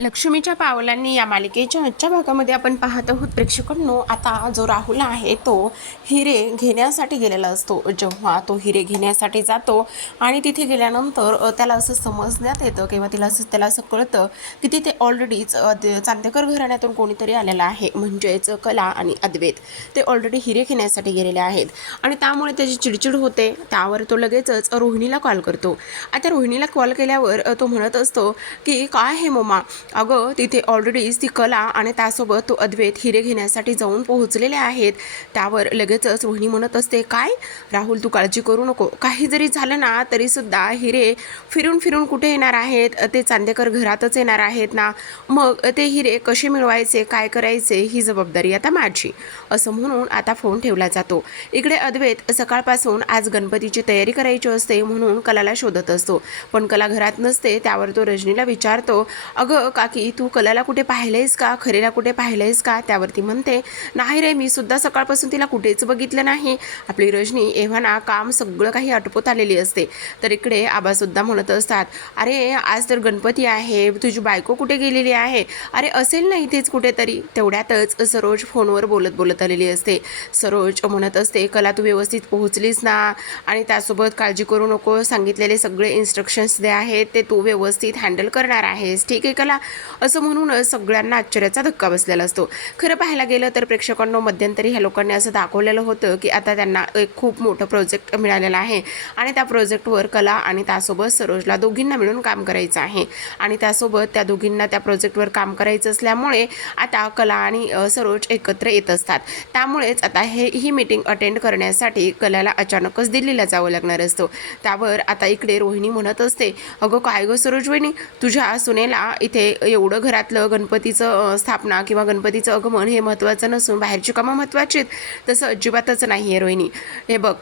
लक्ष्मीच्या पावलांनी या मालिकेच्या आजच्या भागामध्ये आपण पाहत आहोत प्रेक्षकांनो. आता जो राहुल आहे तो हिरे घेण्यासाठी गेलेला असतो. जेव्हा तो हिरे घेण्यासाठी जातो आणि तिथे गेल्यानंतर त्याला असं समजण्यात येतं किंवा त्याला असं कळतं की तिथे ऑलरेडीच चांदेकर घराण्यातून कोणीतरी आलेलं आहे, म्हणजेच कला आणि अद्वैत ते ऑलरेडी हिरे घेण्यासाठी गेलेले आहेत आणि त्यामुळे त्याची चिडचिड होते. त्यावर तो लगेचच रोहिणीला कॉल करतो. आता रोहिणीला कॉल केल्यावर तो म्हणत असतो की काय हे मम्मा, अगं तिथे ऑलरेडीच ती कला आणि त्यासोबत तो अद्वैत हिरे घेण्यासाठी जाऊन पोहोचलेले आहेत. त्यावर लगेचच रोहिणी म्हणत असते, काय राहुल तू काळजी करू नको, काही जरी झालं ना तरीसुद्धा हिरे फिरून फिरून कुठे येणार आहेत, ते चांदेकर घरातच येणार आहेत ना, मग ते हिरे कसे मिळवायचे काय करायचे ही जबाबदारी आता माझी, असं म्हणून आता फोन ठेवला जातो. इकडे अद्वैत सकाळपासून आज गणपतीची तयारी करायची असते म्हणून कलाला शोधत असतो, पण कला घरात नसते. त्यावर तो रजनीला विचारतो, अगं काकी तू कलाला कुठे पाहिलंयस का, खरेला कुठे पाहिलंयस का? त्यावरती म्हणते, नाही रे, मी सुद्धा सकाळपासून तिला कुठेच बघितलं नाही. आपली रजनी एव्हाना काम सगळं काही आटोपत आलेली असते. तर इकडे आबासुद्धा म्हणत असतात, अरे आज तर गणपती आहे, तुझी बायको कुठे गेलेली आहे? अरे असेल ना इथेच कुठेतरी. तेवढ्यातच सरोज फोनवर बोलत आलेली असते. सरोज म्हणत असते, कला तू व्यवस्थित पोहोचलीस ना, आणि त्यासोबत काळजी करू नको, सांगितलेले सगळे इन्स्ट्रक्शन्स जे आहेत ते तू व्यवस्थित हँडल करणार आहेस, ठीक आहे कला, असं म्हणून सगळ्यांना आश्चर्याचा धक्का बसलेला असतो. खरं पाहायला गेलं तर प्रेक्षकांनो मध्यंतरी ह्या लोकांनी असं दाखवलेलं होतं की आता त्यांना एक खूप मोठं प्रोजेक्ट मिळालेला आहे आणि त्या प्रोजेक्टवर कला आणि त्यासोबत सरोजला दोघींना मिळून काम करायचं आहे आणि त्यासोबत त्या दोघींना त्या प्रोजेक्टवर काम करायचं असल्यामुळे आता कला आणि सरोज एकत्र येत असतात. त्यामुळेच आता ही मीटिंग अटेंड करण्यासाठी कलाला अचानकच दिल्लीला जावं लागणार असतं. त्यावर आता इकडे रोहिणी म्हणत असते, अगं काय गं सरोज वहिनी, तुझ्या सुनेला इथे एवढं घरातलं गणपतीचं स्थापना किंवा गणपतीचं आगमन हे महत्त्वाचं नसून बाहेरची कामं महत्त्वाची आहेत. तसं अजिबातच नाही आहे रोहिणी. हे बघ,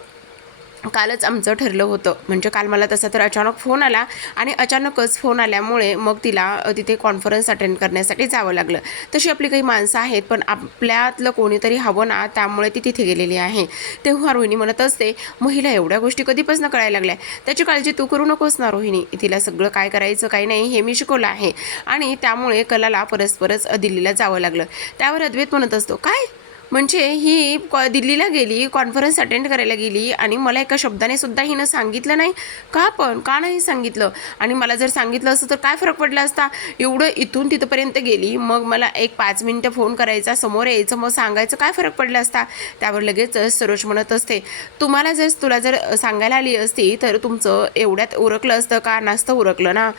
कालच आमचं ठरलं होतं, म्हणजे काल मला तसा तर अचानक फोन आला आणि अचानकच फोन आल्यामुळे मग तिला तिथे कॉन्फरन्स अटेंड करण्यासाठी जावं लागलं. तशी आपली काही माणसं आहेत पण आपल्यातलं कोणीतरी हवं ना, त्यामुळे ती तिथे गेलेली आहे. तेव्हा रोहिणी म्हणत असते, महिला एवढ्या गोष्टी कधीपासून कळायला लागल्या, त्याची काळजी तू करू नकोस ना रोहिणी, तिला सगळं काय करायचं काय नाही हे मी शिकवलं आहे आणि त्यामुळे कलाला परस्परच दिल्लीला जावं लागलं. त्यावर अद्वैत म्हणत असतो, काय म्हणजे ही दिल्लीला गेली, कॉन्फरन्स अटेंड करायला गेली आणि मला एका शब्दाने सुद्धा हिनं सांगितलं नाही का? पण का नाही सांगितलं? आणि मला जर सांगितलं असतं तर काय फरक पडला असता? एवढं इथून तिथंपर्यंत गेली, मग मला एक 5 मिनिटं फोन करायचा, समोर यायचं, मग सांगायचं, काय फरक पडला असता? त्यावर लगेच सरोज म्हणत असते, तुला जर सांगायला आली असती तर तुमचं एवढ्यात उरकलं असतं का? नसतं उरकलं ना.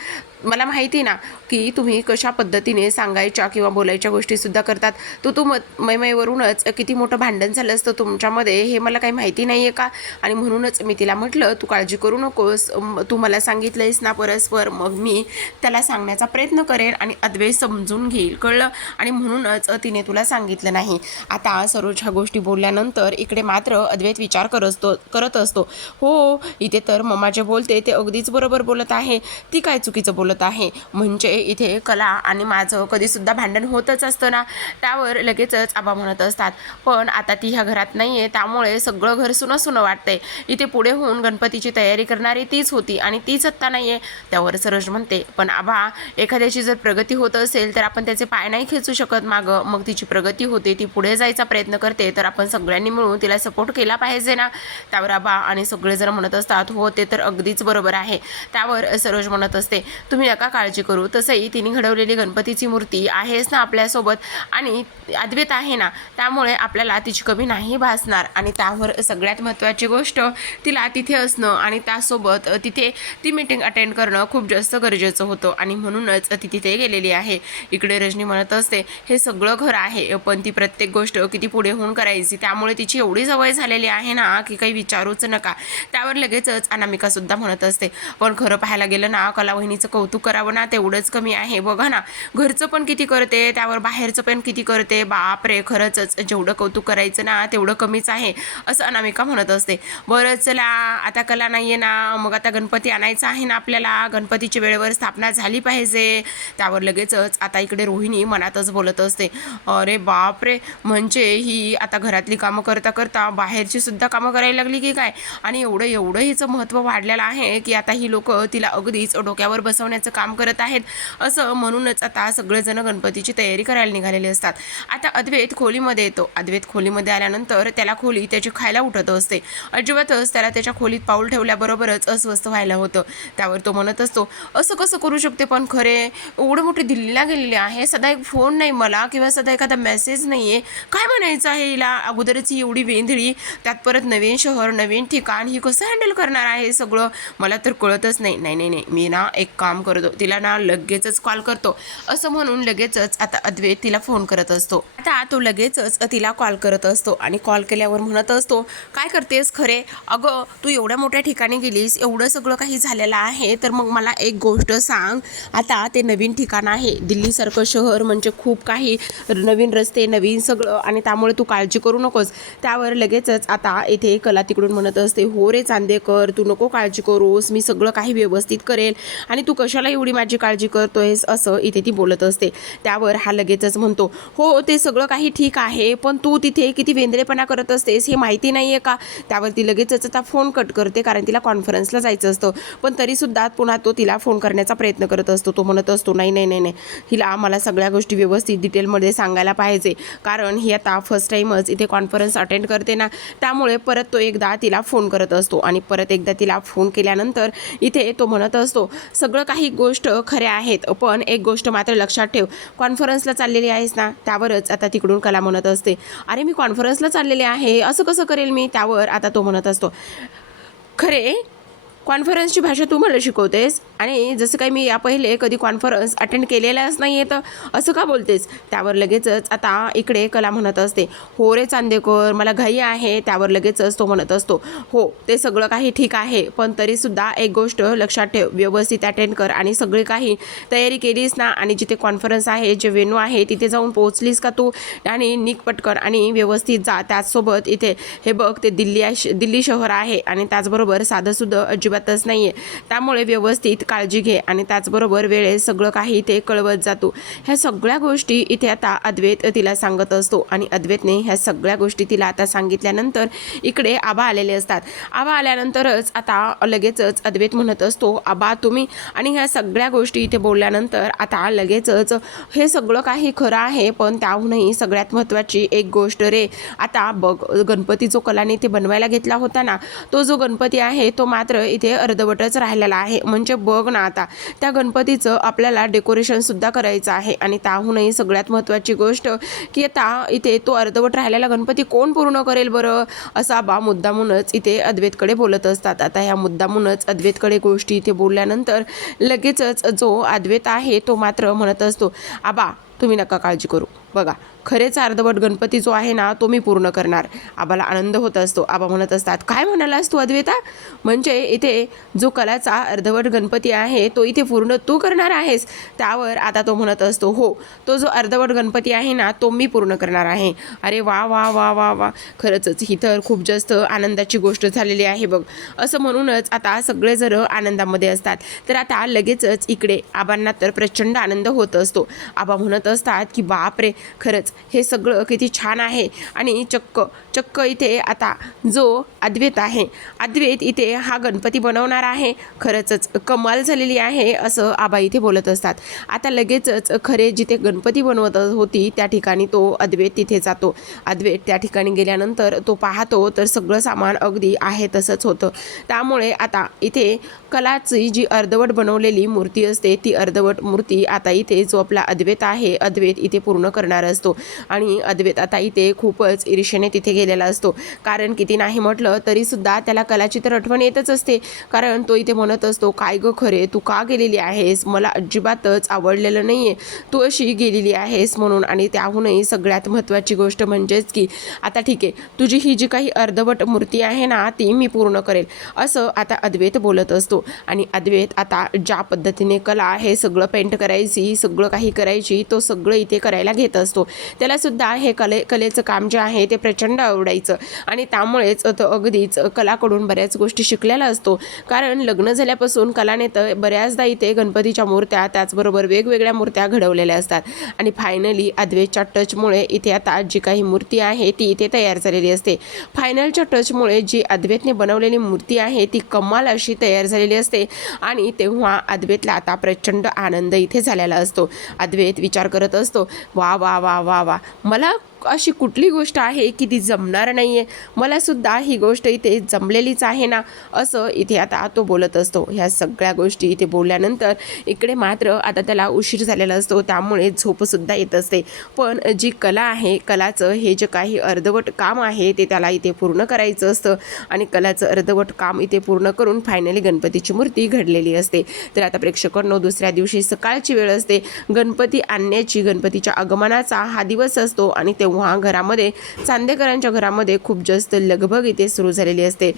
मला माहिती ना की तुम्ही कशा पद्धतीने सांगायच्या किंवा बोलायच्या गोष्टीसुद्धा करतात. तू मैवरूनच किती मोठं भांडण झालं असतं तुमच्यामध्ये हे मला काही माहिती नाही आहे का? आणि म्हणूनच मी तिला म्हटलं तू काळजी करू नकोस, तू मला सांगितलंयस ना परस्पर, मग मी त्याला सांगण्याचा प्रयत्न करेन आणि अद्वैत समजून घेईल, कळलं? आणि म्हणूनच तिने तुला सांगितलं नाही. आता सरोज ह्या गोष्टी बोलल्यानंतर इकडे मात्र अद्वैत विचार करत असतो, हो इथे तर मम्मा जे बोलते ते अगदीच बरोबर बोलत आहे, ती काय चुकीचं बोलत आहे? म्हणजे इथे कला आणि माझं कधीसुद्धा भांडण होतच असतं ना. त्यावर लगेचच आबा म्हणत असतात, पण आता ती ह्या घरात नाही आहे त्यामुळे सगळं घर सुनं वाटतंय. इथे पुढे होऊन गणपतीची तयारी करणारी तीच होती आणि तीच आत्ता नाही आहे. त्यावर सरोज म्हणते, पण आबा एखाद्याची जर प्रगती होत असेल तर आपण त्याचे पाय नाही खेचू शकत मागं, मग तिची प्रगती होते, ती पुढे जायचा प्रयत्न करते, तर आपण सगळ्यांनी मिळून तिला सपोर्ट केला पाहिजे ना. त्यावर आबा आणि सगळेजण म्हणत असतात, हो ते तर अगदीच बरोबर आहे. त्यावर सरोज म्हणत असते, तुम्ही नका काळजी करू, तसंही तिने घडवलेली गणपतीची मूर्ती आहेच ना आपल्यासोबत आणि अद्वैत आहे ना, त्यामुळे आपल्याला तिची कमी नाही भासणार. आणि त्यावर सगळ्यात महत्त्वाची गोष्ट तिला तिथे असणं आणि त्यासोबत तिथे ती मीटिंग अटेंड करणं खूप जास्त गरजेचं होतं आणि म्हणूनच ती तिथे गेलेली आहे. इकडे रजनी म्हणत असते, हे सगळं खरं आहे पण ती प्रत्येक गोष्ट किती पुढे होऊन करायची, त्यामुळे तिची एवढी सवय झालेली आहे ना की काही विचारूच नका. त्यावर लगेचच अनामिकासुद्धा म्हणत असते, पण खरं पाहायला गेलं ना कला वहिनीचं कौतुक करावं ना तेवढंच कमी आहे. बघा ना, घरचं पण किती करते, त्यावर बाहेरचं पण किती करते, बापरे, खरंच जेवढं कौतुक करायचं ना तेवढं कमीच आहे, असं अनामिका म्हणत असते. बरं चला, आता कला नाही आहे ना, मग आता गणपती आणायचा आहे ना आपल्याला, गणपतीची वेळेवर स्थापना झाली पाहिजे. त्यावर लगेचच आता इकडे रोहिणी मनातच बोलत असते, अरे बापरे, म्हणजे ही आता घरातली कामं करता करता बाहेरची सुद्धा कामं करायला लागली की काय? आणि एवढं हिचं महत्त्व वाढलेलं आहे की आता ही लोक तिला अगदीच डोक्यावर बसवण्याचा घेण्याचं काम करत आहेत असं म्हणूनच आता सगळेजण गणपतीची तयारी करायला निघालेले असतात. आता अद्वैत खोलीमध्ये येतो. अद्वैत खोलीमध्ये आल्यानंतर त्याला खोली त्याची खायला उठत असते. अजिबातच त्याला त्याच्या खोलीत पाऊल ठेवल्याबरोबरच अस्वस्थ व्हायला होतं. त्यावर तो म्हणत असतो, असं कसं करू शकते, पण खरे एवढं मोठी दिल्लीला गेलेली आहे, सदा एक फोन नाही मला किंवा सदा एखादा मेसेज नाही आहे, काय म्हणायचं आहे हिला, अगोदरच ही एवढी वेंधळी, त्यात परत नवीन शहर नवीन ठिकाण, ही कसं हँडल करणार आहे सगळं, मला तर कळतच नाही. नाही नाही नाही मी ना एक काम करतो, तिला ना लगेचच कॉल करतो असं म्हणून लगेचच आता अद्वैत तिला फोन करत असतो. आता तो लगेचच तिला कॉल करत असतो आणि कॉल केल्यावर म्हणत असतो, काय करतेस खरे, अगं तू एवढ्या मोठ्या ठिकाणी गेलीस, एवढं सगळं काही झालेलं आहे, तर मग मला एक गोष्ट सांग, आता ते नवीन ठिकाण आहे दिल्लीसारखं शहर म्हणजे खूप काही नवीन रस्ते नवीन सगळं, आणि त्यामुळे तू काळजी करू नकोस. त्यावर लगेचच आता इथे कला तिकडून म्हणत असते, हो रे चांदेकर, तू नको काळजी करूस, मी सगळं काही व्यवस्थित करेल आणि तू कशाला एवढी माझी काळजी करतोयस असं इथे ती बोलत असते. त्यावर हा लगेचच म्हणतो, हो ते सगळं काही ठीक आहे, पण तू तिथे किती वेंद्रेपणा करत असतेस हे माहिती नाही आहे का. त्यावर ती लगेचच आता फोन कट करते, कारण तिला कॉन्फरन्सला जायचं असतं. पण तरीसुद्धा पुन्हा तो तिला फोन करण्याचा प्रयत्न करत असतो. तो म्हणत असतो, नाही नाही नाही नाही, हिला मला सगळ्या गोष्टी व्यवस्थित डिटेलमध्ये सांगायला पाहिजे, कारण ही आता फर्स्ट टाईमच इथे कॉन्फरन्स अटेंड करते ना, त्यामुळे परत तो एकदा तिला फोन करत असतो. आणि परत एकदा तिला फोन केल्यानंतर इथे तो म्हणत असतो, सगळं काही गोष्ट खऱ्या आहेत, पण एक गोष्ट मात्र लक्षात ठेव, कॉन्फरन्सला चाललेली आहेस ना. त्यावरच आता तिकडून कला म्हणत असते, अरे मी कॉन्फरन्सला चाललेले आहे, असं कसं करेल मी. त्यावर आता तो म्हणत असतो, खरे कॉन्फरन्सची भाषा तू मला शिकवतेस, आणि जसं काही मी या पहिले कधी कॉन्फरन्स अटेंड केलेलाच नाही आहे, तर असं का बोलतेस. त्यावर लगेचच आता इकडे कला म्हणत असते, हो रे चांदेकर, मला घाई आहे. त्यावर लगेचच तो म्हणत असतो, हो ते सगळं काही ठीक आहे, पण तरीसुद्धा एक गोष्ट लक्षात ठेव, व्यवस्थित अटेंड कर आणि सगळी काही तयारी केलीस ना, आणि जिथे कॉन्फरन्स आहे जे वेन्यू आहे तिथे जाऊन पोहोचलीस का तू, आणि निक पटकन आणि व्यवस्थित जा. त्याचसोबत इथे हे बघ, ते दिल्ली शहर आहे आणि त्याचबरोबर साधंसुद्धा अजिबातच नाही आहे, त्यामुळे व्यवस्थित काळजी घे आणि त्याचबरोबर वेळेत सगळं काही इथे कळवत जातो. ह्या सगळ्या गोष्टी इथे आता अद्वैत तिला सांगत असतो. आणि अद्वैतने ह्या सगळ्या गोष्टी तिला आता सांगितल्यानंतर इकडे आबा आलेले असतात. आबा आल्यानंतरच आता लगेचच अद्वैत म्हणत असतो, आबा तुम्ही, आणि ह्या सगळ्या गोष्टी इथे बोलल्यानंतर आता लगेचच हे सगळं काही खरं आहे, पण त्याहूनही सगळ्यात महत्त्वाची एक गोष्ट रे, आता बघ गणपती जो कलाने इथे बनवायला घेतला होता ना, तो जो गणपती आहे तो मात्र इथे अर्धवटच राहिलेला आहे. म्हणजे बघ ना, आता त्या गणपतीचं आपल्याला डेकोरेशनसुद्धा करायचं आहे, आणि त्याहूनही सगळ्यात महत्त्वाची गोष्ट की आता इथे तो अर्धवट राहिलेला गणपती कोण पूर्ण करेल बरं, असा आबा मुद्दामूनच इथे अद्वैतकडे बोलत असतात. आता ह्या मुद्दामूनच अद्वैतकडे गोष्टी इथे बोलल्यानंतर लगेचच जो अद्वैत आहे तो मात्र म्हणत असतो, आबा तुम्ही नका काळजी करू, बघा खरेच अर्धवट गणपती जो आहे ना तो मी पूर्ण करणार. आबाला आनंद होत असतो. आबा म्हणत असतात, काय म्हणालास तू अद्वैता, म्हणजे इथे जो कलाचा अर्धवट गणपती आहे तो इथे पूर्ण तू करणार आहेस. त्यावर आता तो म्हणत असतो, हो तो जो अर्धवट गणपती आहे ना तो मी पूर्ण करणार आहे. अरे वा वा वा वा वा, खरंच ही तर खूप जास्त आनंदाची गोष्ट झालेली आहे बघ, असं म्हणूनच आता सगळे जण आनंदामध्ये असतात. तर आता लगेचच इकडे आबांना तर प्रचंड आनंद होत असतो. आबा म्हणत असतात की बापरे, खरंच हे सगळं किती छान आहे, आणि चक्क इथे आता जो अद्वैत आहे, अद्वैत इथे हा गणपती बनवणार आहे, खरंच कमाल झालेली आहे असं आबा इथे बोलत असतात. आता लगेचच खरे जिथे गणपती बनवत होती त्या ठिकाणी तो अद्वैत तिथे जातो. अद्वैत त्या ठिकाणी गेल्यानंतर तो पाहतो तर सगळं सामान अगदी आहे तसंच होतं. त्यामुळे आता इथे कलाची जी अर्धवट बनवलेली मूर्ती असते ती अर्धवट मूर्ती आता इथे जो आपला अद्वैत आहे, अद्वैत इथे पूर्ण करणार असतो. आणि अद्वैत आता इथे खूपच ईर्ष्येने तिथे गेलेला असतो, कारण किती नाही म्हटलं तरीसुद्धा त्याला कलाची तर आठवण येतच असते. कारण तो इथे म्हणत असतो, काय गं खरे तू का गेलेली आहेस, मला अजिबातच आवडलेलं नाही आहे तू अशी गेलेली आहेस म्हणून. आणि त्याहूनही सगळ्यात महत्त्वाची गोष्ट म्हणजेच की आता ठीक आहे, तुझी ही जी काही अर्धवट मूर्ती आहे ना ती मी पूर्ण करेल असं आता अद्वैत बोलत असतो. आणि अद्वैत आता ज्या पद्धतीने कला आहे सगळं पेंट करायची, सगळं काही करायची, तो सगळं इथे करायला घेत असतो. त्याला सुद्धा हे कलेचं काम जे आहे ते प्रचंड आवडायचं आणि त्यामुळेच तो अगदीच कलाकडून बऱ्याच गोष्टी शिकलेला असतो. कारण लग्न झाल्यापासून कलाने तर बऱ्याचदा इथे गणपतीच्या मूर्त्या त्याचबरोबर वेगवेगळ्या मूर्त्या घडवलेल्या असतात आणि फायनली अद्वैतच्या टचमुळे इथे आता जी काही मूर्ती आहे ती इथे तयार झालेली असते. फायनलच्या टचमुळे जी अद्वैतने बनवलेली मूर्ती आहे ती कमाल अशी तयार झालेली असते आणि तेव्हा अद्वैतला आता प्रचंड आनंद इथे झालेला असतो. अद्वैत विचार करत असतो, वा वा वा वा वा, मला अशी कुठली गोष्ट आहे की ती जमणार नाही आहे, मला सुद्धा ही गोष्ट इथे जमलेलीच आहे ना, असं इथे आता तो बोलत असतो. ह्या सगळ्या गोष्टी इथे बोलल्यानंतर इकडे मात्र आता त्याला उशीर झालेला असतो, त्यामुळे झोपसुद्धा येत असते. पण जी कला आहे, कलाचं हे जे काही अर्धवट काम आहे ते त्याला इथे पूर्ण करायचं असतं आणि कलाचं अर्धवट काम इथे पूर्ण करून फायनली गणपतीची मूर्ती घडलेली असते. तर आता प्रेक्षकांनो, दुसऱ्या दिवशी सकाळची वेळ असते. गणपती आणण्याची, गणपतीच्या आगमनाचा हा दिवस असतो आणि तेव्हा घरामध्ये, चांदेकरांच्या घरामध्ये खूप जास्त लगबग इथे सुरू झालेली असते.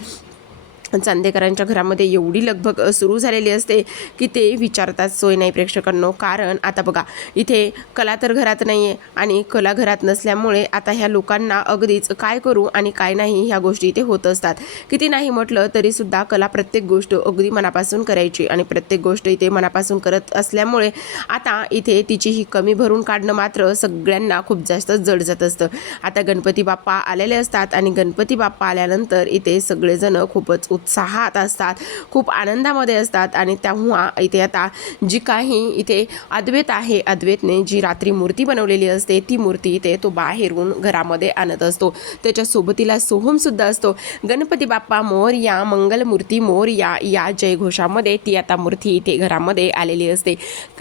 चांदेकरांच्या घरामध्ये एवढी लगबग सुरू झालेली असते की ते विचारताच सोय नाही प्रेक्षकांनो. कारण आता बघा, इथे कला तर घरात नाही आहे आणि कला घरात नसल्यामुळे आता ह्या लोकांना अगदीच काय करू आणि काय नाही ह्या गोष्टी इथे होत असतात. किती नाही म्हटलं तरीसुद्धा कला प्रत्येक गोष्ट अगदी मनापासून करायची आणि प्रत्येक गोष्ट इथे मनापासून करत असल्यामुळे आता इथे तिची ही कमी भरून काढणं मात्र सगळ्यांना खूप जास्त जड जात असतं. आता गणपती बाप्पा आलेले असतात आणि गणपती बाप्पा आल्यानंतर इथे सगळेजण खूपच उत्साहात असतात, खूप आनंदामध्ये असतात आणि तेव्हा इथे आता जी काही इथे अद्वैत आहे, अद्वैतने जी रात्री मूर्ती बनवलेली असते ती मूर्ती इथे तो बाहेरून घरामध्ये आणत असतो. त्याच्या सोबतीला सोहमसुद्धा असतो. गणपती बाप्पा मोरया, मंगलमूर्ती मोरया या जयघोषामध्ये ती आता मूर्ती इथे घरामध्ये आलेली असते.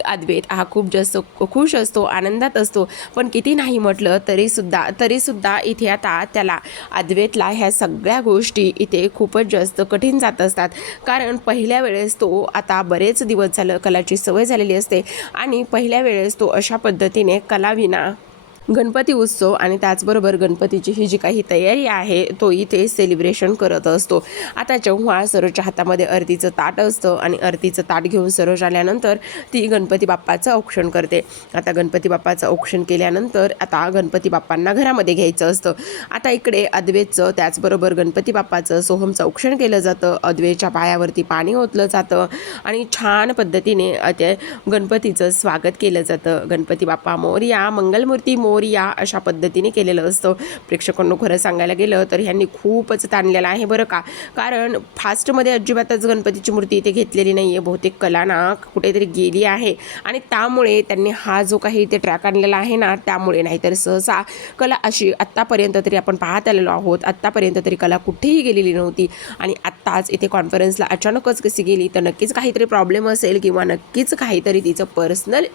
अद्वैत हा खूप जास्त खुश असतो, आनंदात असतो. पण किती नाही म्हटलं तरीसुद्धा इथे आता त्याला, अद्वैतला ह्या सगळ्या गोष्टी इथे खूपच जास्त कठीण जात असतात. कारण पहिल्या वेळेस तो आता बरेच दिवस झालं कलाची सवय झालेली असते आणि पहिल्या वेळेस तो अशा पद्धतीने कलाविना गणपती उत्सव आणि त्याचबरोबर गणपतीची ही जी काही तयारी आहे तो इथे सेलिब्रेशन करत असतो. आता जेव्हा सरोजच्या हातामध्ये आरतीचं ताट असतं आणि आरतीचं ताट घेऊन सरोज आल्यानंतर ती गणपती बाप्पाचं औक्षण करते. आता गणपती बाप्पाचं औक्षण केल्यानंतर आता गणपती बाप्पांना घरामध्ये घ्यायचं असतं. आता इकडे अद्वैतचं त्याचबरोबर गणपती बाप्पाचं सोहमचं औक्षण केलं जातं. अद्वैतच्या पायावरती पाणी ओतलं जातं आणि छान पद्धतीने त्या गणपतीचं स्वागत केलं जातं. गणपती बाप्पा मोरया, मंगलमूर्ती मोरया अशा पद्धतीने केलेलं असतं. प्रेक्षकांनो, खरं सांगायला गेलं तर ह्यांनी खूपच ताणलेलं आहे बरं का. कारण फास्टमध्ये अजिबातच गणपतीची मूर्ती इथे घेतलेली नाही आहे. बहुतेक कला ना कुठेतरी गेली आहे आणि त्यामुळे त्यांनी हा जो काही इथे ट्रॅक आणलेला आहे ना, त्यामुळे, नाहीतर सहसा कला अशी आत्तापर्यंत तरी आपण पाहत आलेलो आहोत. आत्तापर्यंत तरी कला कुठेही गेलेली नव्हती आणि आत्ताच इथे कॉन्फरन्सला अचानकच कशी गेली तर नक्कीच काहीतरी प्रॉब्लेम असेल किंवा नक्कीच काहीतरी तिचं पर्सनल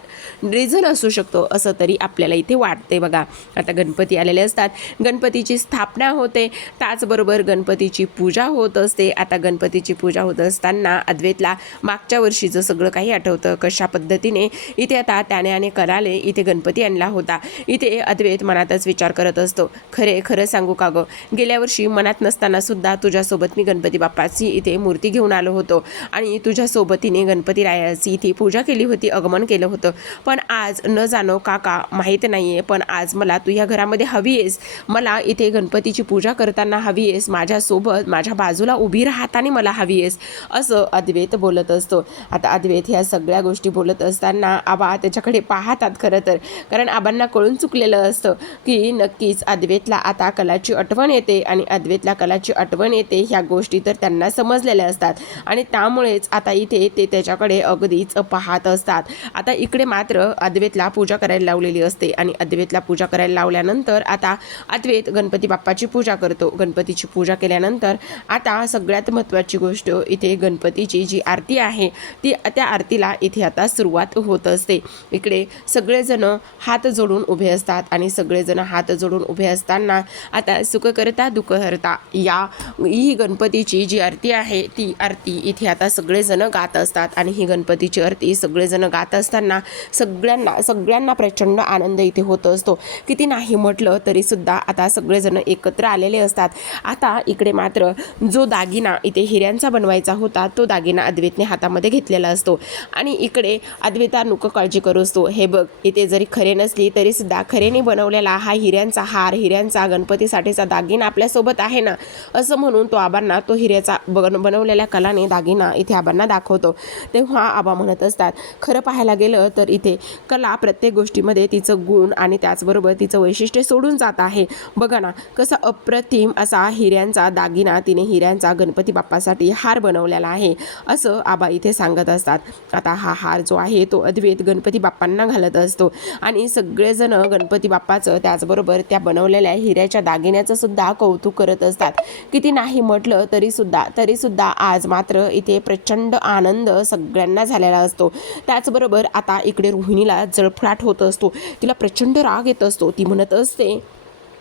रिझन असू शकतो असं तरी आपल्याला इथे वाटते बघा. आता गणपती आलेले असतात, गणपतीची स्थापना होते, त्याचबरोबर गणपतीची पूजा होत असते. आता गणपतीची पूजा होत असताना अद्वैतला मागच्या वर्षीचं सगळं काही आठवतं, कशा पद्धतीने इथे आता त्याने आणि कलाने इथे गणपती आणला होता. इथे अद्वैत मनातच विचार करत असतो, खरं सांगू का गं, गेल्या वर्षी मनात नसताना सुद्धा तुझ्यासोबत मी गणपती बाप्पाची इथे मूर्ती घेऊन आलो होतो आणि तुझ्या सोबतीने गणपती रायाची इथे पूजा केली होती, आगमन केलं होतं. पण आज न जाणो काका माहीत नाही आहे, पण आज मला तू ह्या घरामध्ये हवी आहेस, मला इथे गणपतीची पूजा करताना हवी आहेस, माझ्यासोबत माझ्या बाजूला उभी राहताना मला हवी आहेस, असं अद्वैत बोलत असतो. आता अद्वैत ह्या सगळ्या गोष्टी बोलत असताना आबा त्याच्याकडे पाहतात खरं तर, कारण आबांना कळून चुकलेलं असतं की नक्कीच अद्वैतला आता कलाची आठवण येते आणि अद्वैतला कलाची आठवण येते ह्या गोष्टी तर त्यांना समजलेल्या असतात आणि त्यामुळेच आता इथे ते त्याच्याकडे अगदीच पाहत असतात. आता इकडे मात्र अद्वैतला पूजा करायला लावलेली असते आणि अद्वैतला पूजा करायला लावल्यानंतर आता अद्वैत गणपती बाप्पाची पूजा करतो. गणपतीची पूजा केल्यानंतर आता सगळ्यात महत्त्वाची गोष्ट इथे गणपतीची जी आरती आहे ती, त्या आरतीला इथे आता सुरुवात होत असते. इकडे सगळेजण हात जोडून उभे असतात आणि सगळेजण हात जोडून उभे असताना आता सुख करता दुःख हरता या ही गणपतीची जी आरती आहे ती आरती इथे आता सगळेजण गात असतात आणि ही गणपतीची आरती सगळेजण गात असताना सगळ्यांना प्रचंड आनंद इथे होत असतो. किती नाही म्हटलं तरीसुद्धा आता सगळेजण एकत्र आलेले असतात. आता इकडे मात्र जो दागिना इथे हिऱ्यांचा बनवायचा होता तो दागिना अद्वैतने हातामध्ये घेतलेला असतो आणि इकडे अद्वैता नको काळजी करू असतो. हे बघ, इथे जरी खरे नसली तरीसुद्धा खरेने बनवलेला हा हिऱ्यांचा हार, हिऱ्यांचा गणपतीसाठीचा दागिना आपल्यासोबत आहे ना, असं म्हणून तो आबांना तो हिऱ्याचा बनवलेल्या कलाने दागिना इथे आबांना दाखवतो. तेव्हा आबा म्हणत असतात, खरं पाहायला गेलं तर इथे कला प्रत्येक गोष्टीमध्ये तिचं गुण आणि त्याचबरोबर तिचं वैशिष्ट्य सोडून जात आहे. बघा ना, कसा अप्रतिम असा हिऱ्यांचा दागिना तिने हिऱ्यांचा गणपती बाप्पासाठी हार बनवलेला आहे असं आबा इथे सांगत असतात. आता हा हार जो आहे तो अद्वैत गणपती बाप्पांना घालत असतो आणि सगळेजण गणपती बाप्पाचं त्याचबरोबर त्या बनवलेल्या हिऱ्याच्या दागिन्याचं सुद्धा कौतुक करत असतात. किती नाही म्हटलं तरीसुद्धा आज मात्र इथे प्रचंड आनंद सगळ्यांना झालेला असतो. त्याचबरोबर आता इकडे रोहिणीला जळफळाट होत असतो. तिला प्रचंड राग येत असतो. ती म्हणत असते,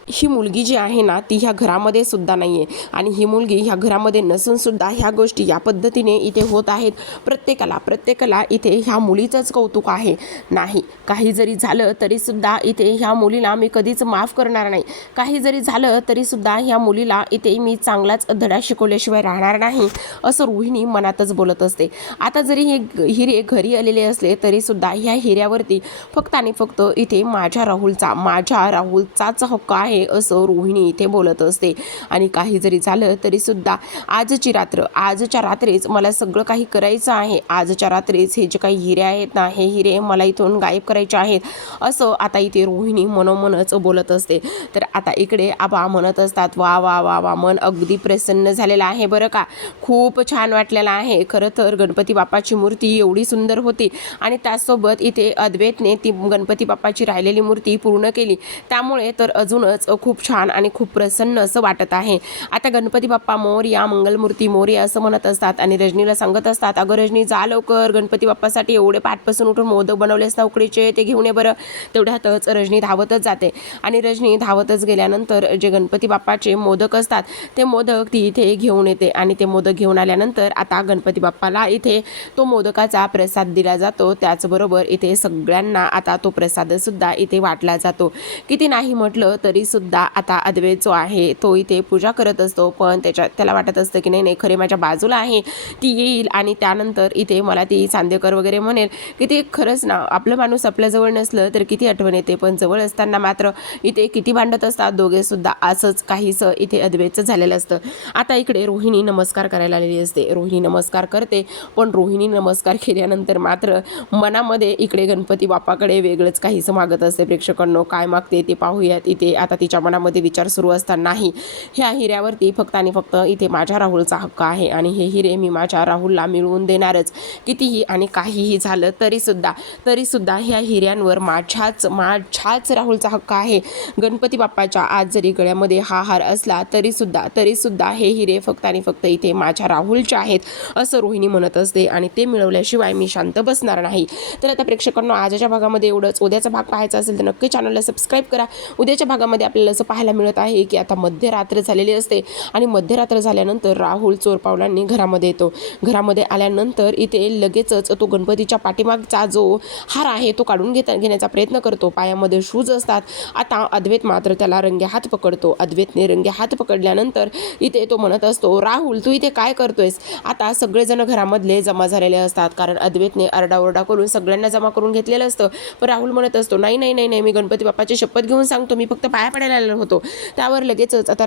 ही मुलगी जी आहे ना ती ह्या घरामध्ये सुद्धा नाही आहे आणि ही मुलगी ह्या घरामध्ये नसून सुद्धा ह्या गोष्टी या पद्धतीने इथे होत आहेत. प्रत्येकाला इथे ह्या मुलीचंच कौतुक आहे. नाही, काही जरी झालं तरीसुद्धा इथे ह्या मुलीला मी कधीच माफ करणार नाही. काही जरी झालं तरीसुद्धा ह्या मुलीला इथे मी चांगलाच धडा शिकवल्याशिवाय राहणार नाही असं रोहिणी मनातच बोलत असते. आता जरी हे हिरे घरी आलेले असले तरीसुद्धा ह्या हिऱ्यावरती फक्त आणि फक्त इथे माझ्या राहुलचाच हक्क आहे असं रोहिणी इथे बोलत असते. आणि काही जरी झालं तरीसुद्धा आजच्या रात्रीच मला सगळं काही करायचं आहे. आजच्या रात्रीच हे जे काही हिरे आहेत ना, हे हिरे मला इथून गायब करायचे आहेत असं आता इथे रोहिणी मनोमनच बोलत असते. तर आता इकडे आबा म्हणत असतात, वा वा वा वा, मन अगदी प्रसन्न झालेलं आहे बरं का, खूप छान वाटलेलं आहे. खरं तर गणपती बाप्पाची मूर्ती एवढी सुंदर होती आणि त्यासोबत इथे अद्वैतने ती गणपती बाप्पाची राहिलेली मूर्ती पूर्ण केली. त्यामुळे तर अजूनच खूप छान आणि खूप प्रसन्न असं वाटत आहे. आता गणपती बाप्पा मोरया, मंगलमूर्ती मोरया असं म्हणत असतात आणि रजनीला सांगत असतात, अगं रजनी जा लवकर, गणपती बाप्पासाठी एवढे पाठपासून उठून मोदक बनवलेस ना उकडीचे, ते घेऊन ये बरं. तेवढ्यातच रजनी धावतच जाते आणि रजनी धावतच गेल्यानंतर जे गणपती बाप्पाचे मोदक असतात ते मोदक ती इथे घेऊन येते आणि ते मोदक घेऊन आल्यानंतर आता गणपती बाप्पाला इथे तो मोदकाचा प्रसाद दिला जातो. त्याचबरोबर इथे सगळ्यांना आता तो प्रसादसुद्धा इथे वाटला जातो. किती नाही म्हटलं तरीसुद्धा आता अद्वैत जो आहे तो इथे पूजा करत असतो, पण त्याला वाटत असतं की नाही खरे माझ्या बाजूला आहे, ती येईल आणि त्यानंतर इथे मला ती चांदेकर वगैरे म्हणेल की ते खरंच ना, आपलं माणूस आपल्याजवळ नसलं तर किती आठवण येते, पण जवळ असताना मात्र इथे किती भांडत असतात दोघे सुद्धा. असंच काहीसं इथे अद्वैतचं झालेलं असतं. आता इकडे रोहिणी नमस्कार करायला आलेली असते. रोहिणी नमस्कार करते, पण रोहिणी नमस्कार केल्यानंतर मात्र मनामध्ये इकडे गणपती बाप्पाकडे वेगळंच काहीसं मागत असते. प्रेक्षकांनो, काय मागते ते पाहूयात. इथे आता तिच्या मनामध्ये विचार सुरू असताना, नाही, ह्या हिऱ्यावरती फक्त आणि फक्त इथे माझ्या राहुलचा हक्क आहे आणि हे हिरे मी माझ्या राहुलला मिळवून देणारच. कितीही आणि काहीही झालं तरीसुद्धा ह्या हिऱ्यांवर माझ्याच राहुलचा हक्क आहे. गणपती बाप्पाच्या आज जरी गळ्यामध्ये हा हार असला तरीसुद्धा हे हिरे फक्त आणि फक्त इथे माझ्या राहुलचे आहेत असं रोहिणी म्हणत असते आणि ते मिळवल्याशिवाय मी शांत बसणार नाही. तर आता प्रेक्षकांना आजच्या भागामध्ये एवढंच. उद्याचा भाग पाहायचा असेल तर नक्की चॅनलला सबस्क्राईब करा. उद्याच्या भागामध्ये आपल्याला असं पाहायला मिळत आहे की आता मध्यरात्र झालेली असते आणि मध्यरात्र झाल्यानंतर राहुल चोरपावलांनी घरामध्ये येतो. घरामध्ये आल्यानंतर इथे लगेचच तो गणपतीच्या पाठीमागचा जो हार आहे तो काढून घेण्याचा प्रयत्न करतो. पायामध्ये शूज असतात. आता अद्वैत मात्र त्याला रंगे हात पकडतो. अद्वैतने रंगे हात पकडल्यानंतर इथे तो म्हणत असतो, राहुल तू इथे काय करतोयस? आता सगळेजण घरामधले जमा झालेले असतात, कारण अद्वैतने आरडाओरडा करून सगळ्यांना जमा करून घेतलेलं असतं. पण राहुल म्हणत असतो, नाही, मी गणपती बाप्पाची शपथ घेऊन सांगतो, मी फक्त पाया पडायला आलेलो होतो. त्यावर लगेचच आता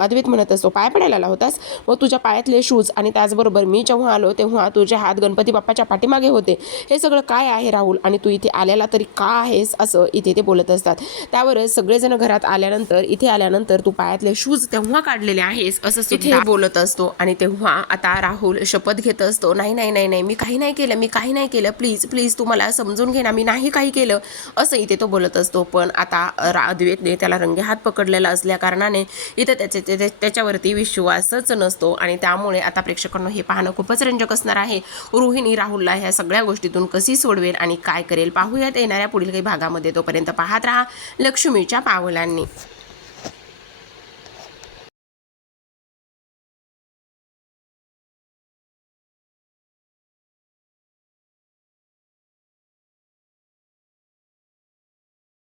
अद्वैत म्हणत असतो, पाया पडायला आला होतास? मग तुझ्या पायातले शूज आणि त्याचबरोबर मी जेव्हा आलो तेव्हा तुझे हात गणपती बाप्पाच्या पाठीमागे होते. हे सगळं काय आहे राहुल? आणि तू इथे आलेला तरी का आहेस? असं इथे ते बोलत असतात. त्यावरच सगळेजण घरात इथे आल्यानंतर तू पायातले शूज तेव्हा काढलेले आहेस असं इथे बोलत असतो. आणि तेव्हा आता राहुल शपथ घेत असतो, नाही, मी काही नाही केलं, प्लीज तू मला समजून घे ना, मी नाही काही केलं असं इथे तो बोलत असतो. पण आता अद्वैतने त्याला रंगे हात पकडलेला असल्या कारणाने इथं त्याच्यावरती विश्वासच नसतो आणि त्यामुळे आता प्रेक्षकांना हे पाहणं खूपच रंजक असणार आहे. रोहिणी राहुलला ह्या सगळ्या गोष्टीतून कशी सोडवेल आणि काय करेल पाहूयात येणाऱ्या पुढील काही भागामध्ये. तोपर्यंत पाहत राहा लक्ष्मीच्या पावलांनी.